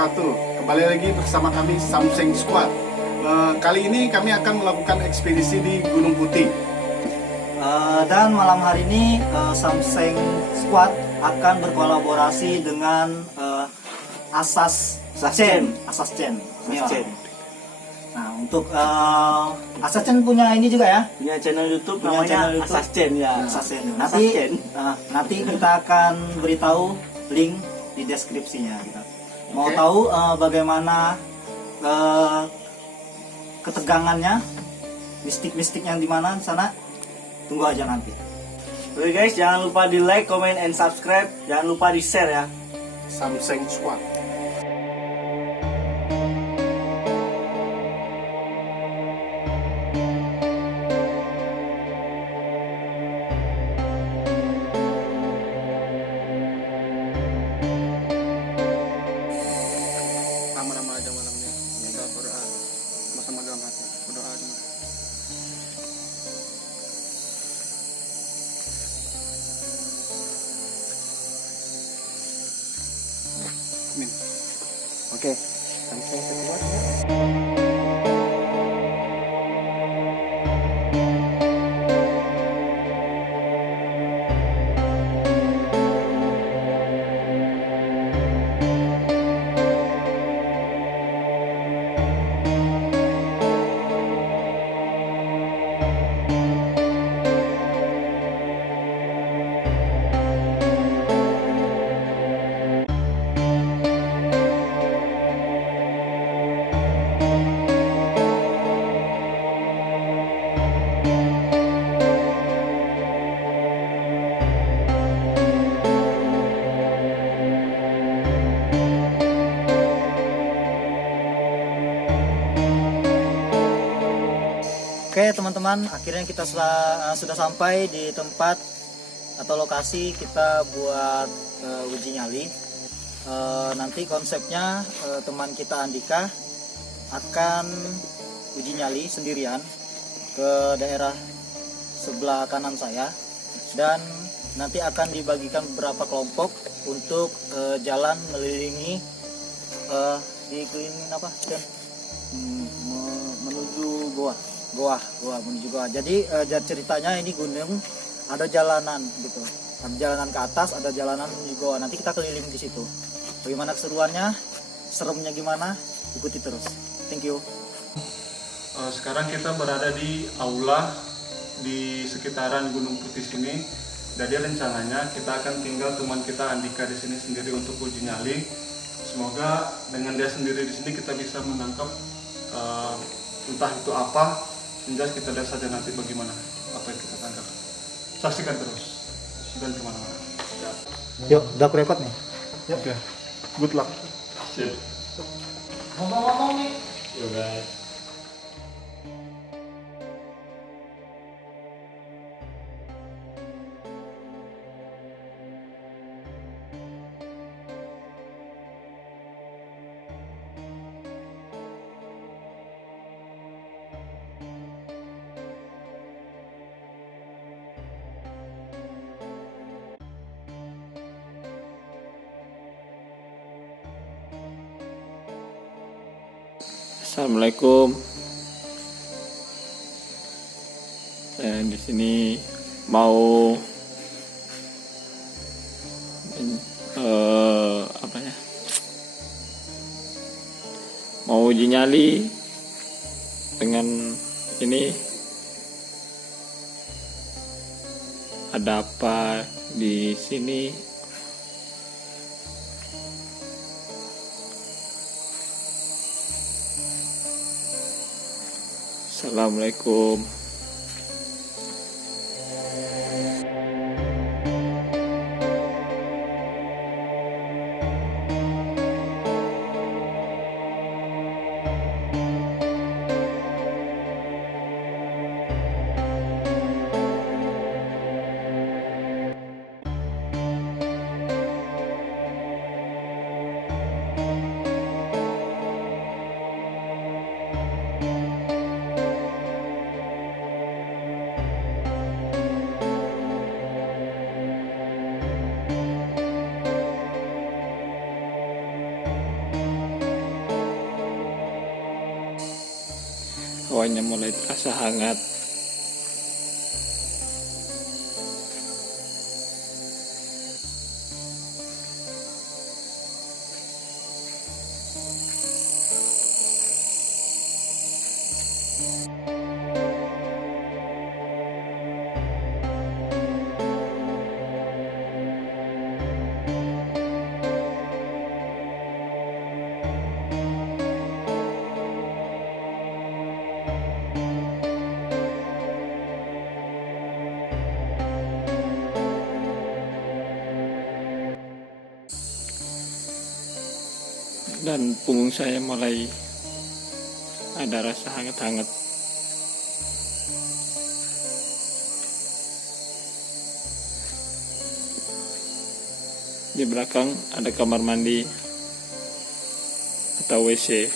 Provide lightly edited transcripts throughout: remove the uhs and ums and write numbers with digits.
wabarakatuh. Kembali lagi bersama kami Samseng Squad. Kali ini kami akan melakukan ekspedisi di Gunung Putih. Dan malam hari ini Samseng Squad akan berkolaborasi dengan Asas Chain. Nah, untuk Asas Chain punya ini juga ya? Punya channel YouTube namanya Asas Chain ya. Asas Chain. Nanti Nanti kita akan beritahu link di deskripsinya gitu. Mau tahu bagaimana ketegangannya, mistik-mistik yang di mana sana? Tunggu aja nanti. Oke guys, jangan lupa di like, comment, and subscribe. Jangan lupa di share ya. Samseng Squad. Nama-nama aja malamnya. Kita berdoa bersama dalam hati. Berdoa dulu. Amin. Oke. Samsung Squad ya. Oke teman-teman, akhirnya kita sudah sampai di tempat atau lokasi kita buat uji nyali. Nanti konsepnya teman kita Andika akan uji nyali sendirian ke daerah sebelah kanan saya, dan nanti akan dibagikan beberapa kelompok untuk jalan mengelilingi dikelilingin apa dan menuju goa menuju goa. Jadi ceritanya ini gunung, ada jalanan gitu, ada jalanan ke atas, ada jalanan menuju goa. Nanti kita keliling di situ. Bagaimana keseruannya, seremnya gimana, ikuti terus. Thank you. Sekarang kita berada di aula di sekitaran Gunung Putih sini. Jadi rencananya kita akan tinggal teman kita Andika di sini sendiri untuk uji nyali. Semoga dengan dia sendiri di sini kita bisa menangkap entah itu apa. Jelas kita lihat saja nanti bagaimana apa yang kita tangkap. Saksikan terus dan kemana-mana. Ya. Yuk, udah aku record nih. Oke. Good luck. Sip. Ngomong-ngomong nih. Yo guys. Assalamualaikum. Saya di sini mau mau uji nyali dengan ini. Ada apa di sini? Assalamualaikum. Hawanya mulai terasa hangat. Dan punggung saya mulai ada rasa hangat-hangat. Di belakang ada kamar mandi atau WC.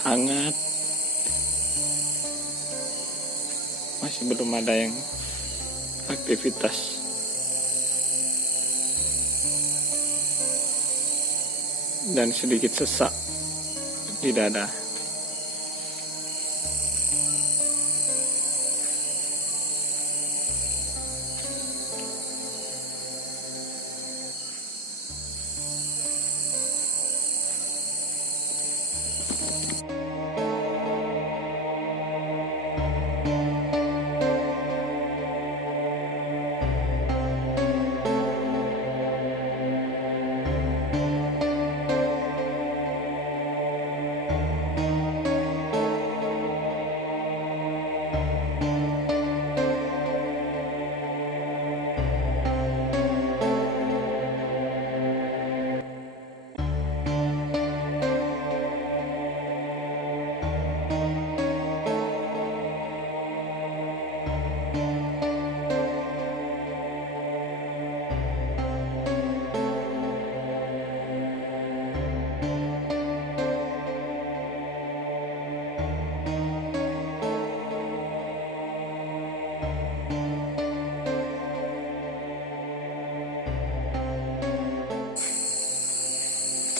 Hangat, masih belum ada yang aktivitas. Dan sedikit sesak di dada.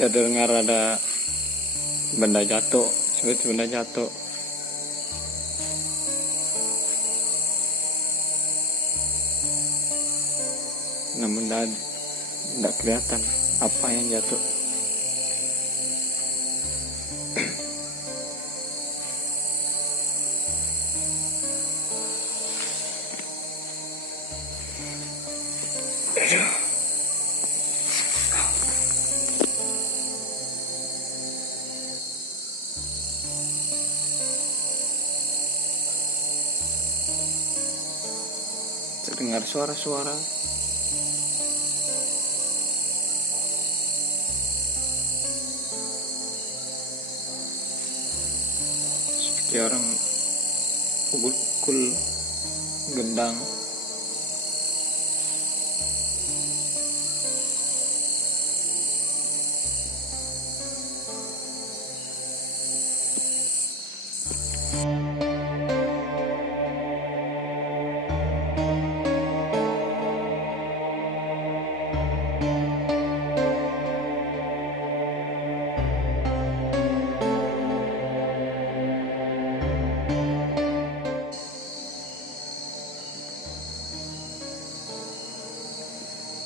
Saya dengar ada benda jatuh, seperti benda jatuh. Namun tidak kelihatan apa yang jatuh. Terdengar suara-suara. Seperti orang pukul gendang.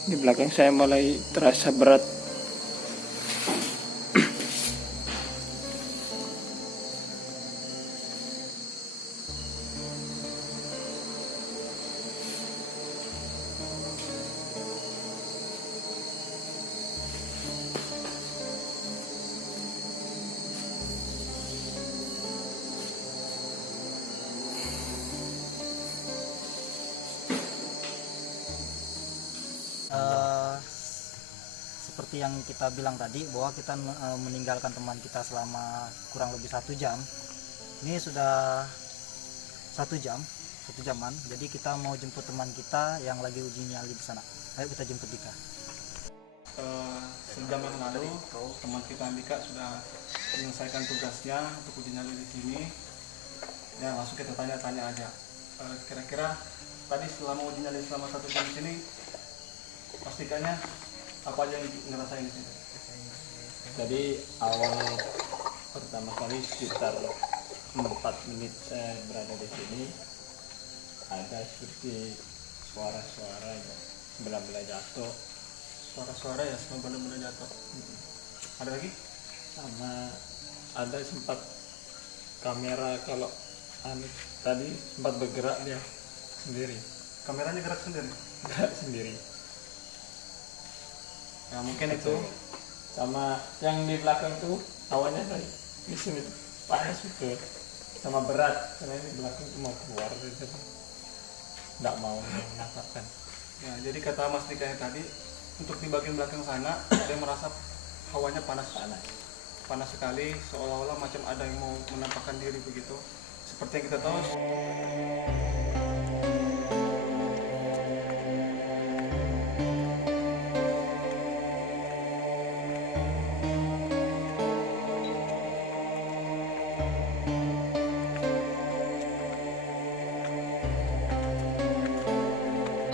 Di belakang saya mulai terasa berat. seperti yang kita bilang tadi bahwa kita meninggalkan teman kita selama kurang lebih 1 jam. Ini sudah 1 jaman. Jadi kita mau jemput teman kita yang lagi uji nyali di sana. Ayo kita jemput Dika. Sejam yang lalu teman kita Andika sudah menyelesaikan tugasnya untuk uji nyali di sini. Ya, langsung kita tanya-tanya aja. Kira-kira tadi selama uji nyali selama 1 jam di sini, pastikannya apa aja yang ngerasain di sini? Jadi awal pertama kali sekitar 4 menit saya berada di sini, ada seperti suara-suara ya, benda-benda jatuh. Suara-suara ya, semua benda-benda jatuh. Ada lagi? Sama ada sempat kamera kalau tadi sempat bergerak dia sendiri. Kameranya gerak sendiri. Gerak sendiri. Ya mungkin itu. Sama yang di belakang tuh awalnya tadi di sini panas juga sama berat karena di belakang tuh mau keluar gitu. Nggak mau mengatakan. Ya, jadi kata Mas Dika yang tadi, untuk di bagian belakang sana dia merasa hawanya panas sekali, seolah-olah macam ada yang mau menampakkan diri begitu. Seperti yang kita tahu.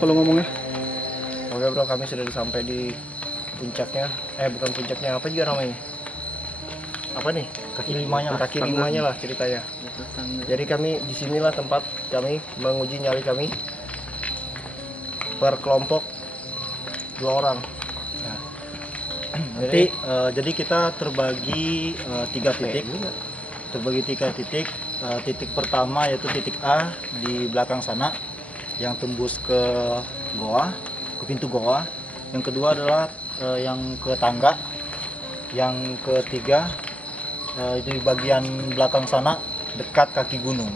Kalau ngomongnya, oke bro, kami sudah sampai di puncaknya. Bukan puncaknya, apa juga namanya? Apa nih? Kaki limanya lah. Kaki limanya lah ceritanya. Jadi kami di sinilah tempat kami menguji nyali kami per kelompok 2 orang. Nah, nanti jadi kita terbagi 3 titik. Terbagi 3 titik. Titik pertama yaitu titik A di belakang sana, yang tembus ke goa, ke pintu goa. Yang kedua adalah yang ke tangga. Yang ketiga itu di bagian belakang sana dekat kaki gunung.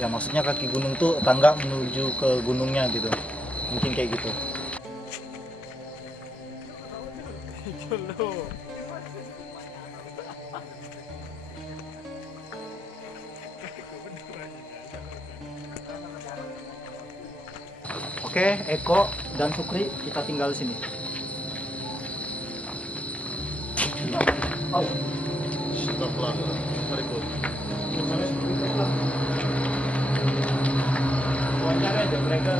Ya maksudnya kaki gunung tuh tangga menuju ke gunungnya gitu. Mungkin kayak gitu. Oke, Eko dan Sukri kita tinggal di sini. Oh. stoplah, berikut. Wawancara aja mereka.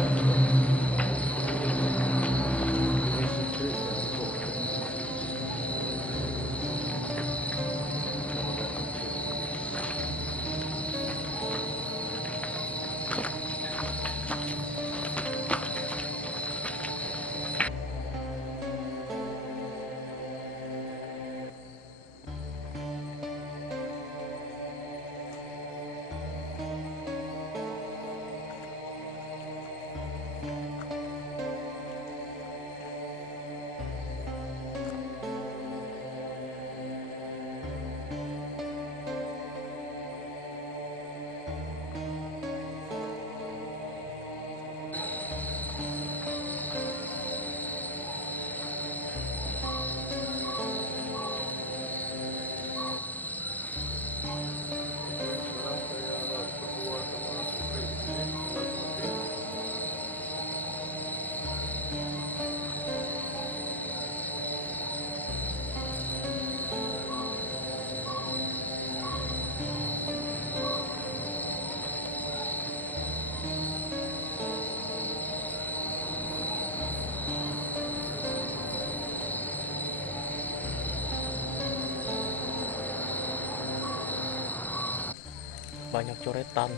Banyak coretan.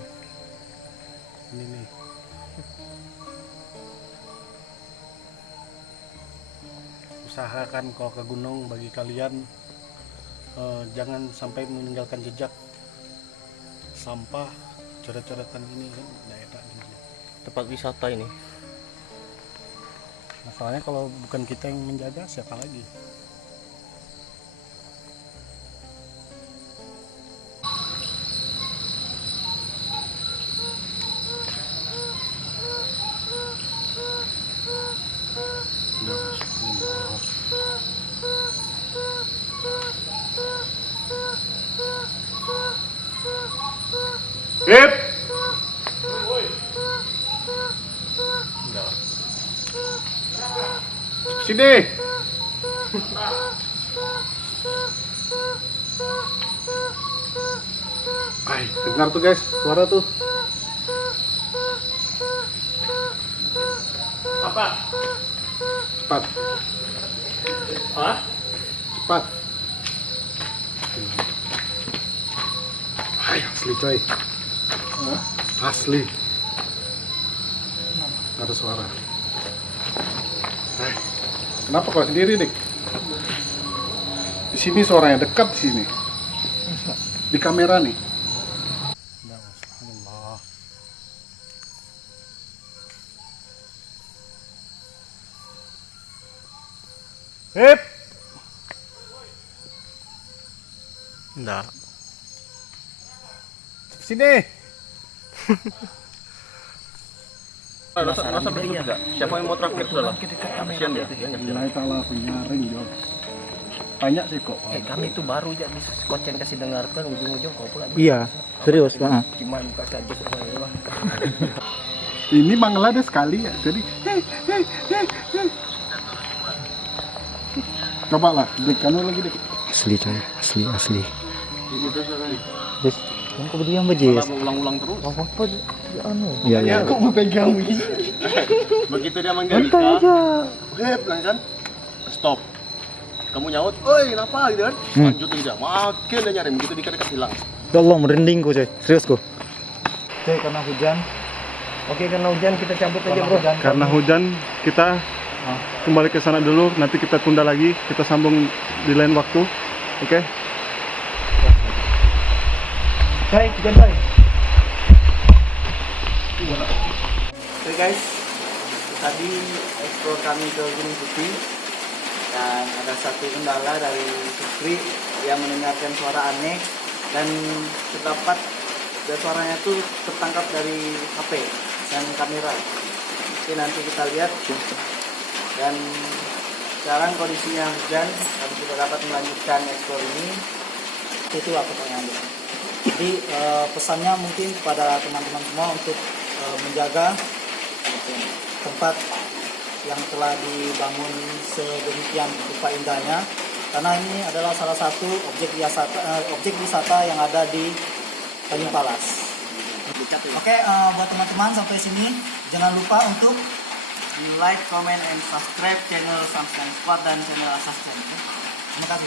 Ini nih. Usahakan kalau ke gunung bagi kalian jangan sampai meninggalkan jejak sampah, coret-coretan ini kan tidak enak gitu. Tempat wisata ini. Masalahnya kalau bukan kita yang menjaga, siapa lagi? Nah, Hip. Sini. Ay, dengar tuh guys, suara tuh. Apa? Cepat, Hah? cepat. Ay, asli coy. Asli. Ada suara. Ay, kenapa kau sendiri nih? Di sini suaranya dekat di sini. Di kamera nih. Hip. Enggak. Sini. Siapa yang mau traktir sudah lah? Kasihan dia. Nilai salah penyaring Jo. Banyak sih kok. Kami itu baru ya di Kocen kasih dengarkan ujung-ujung kau pula. Iya, serius, Cuma buka saja sebenarnya. Ini Bangladesh sekali ya. Jadi coba lah, dekan lagi deh. Asli coy, asli. Yes, yang kau diam aja. Ulang-ulang terus. Apa anu? Iya. Kok mau pegang begini? Begitu dia manggil Santai Dika, aja. hep, kan? Stop. Kamu nyaut, oi kenapa gitu kan? Lanjutin aja, makin dia nyari, begitu dekat hilang. Ya Allah, merinding ku coy, serius ku. Coy, karena hujan. Oke, karena hujan kita cabut aja bro. Karena hujan kita kembali ke sana dulu, nanti kita tunda lagi, kita sambung di lain waktu. Oke? Coy, hujan coy. Oke guys, tadi explore kami ke Gunung Putih dan ada satu kendala dari Supri yang mendengarkan suara aneh dan terdapat suaranya tuh tertangkap dari HP dan kamera. Oke, nanti kita lihat. Dan sekarang kondisinya hujan, kami tidak dapat melanjutkan explore ini. Itu apa pertanyaannya. Jadi pesannya mungkin kepada teman-teman semua untuk menjaga tempat yang telah dibangun sedemikian rupa indahnya, karena ini adalah salah satu objek wisata yang ada di Tanjung Palas. Oke, buat teman-teman sampai sini jangan lupa untuk Like, comment, and subscribe channel Samsung Squad dan channel Assassin. terima kasih.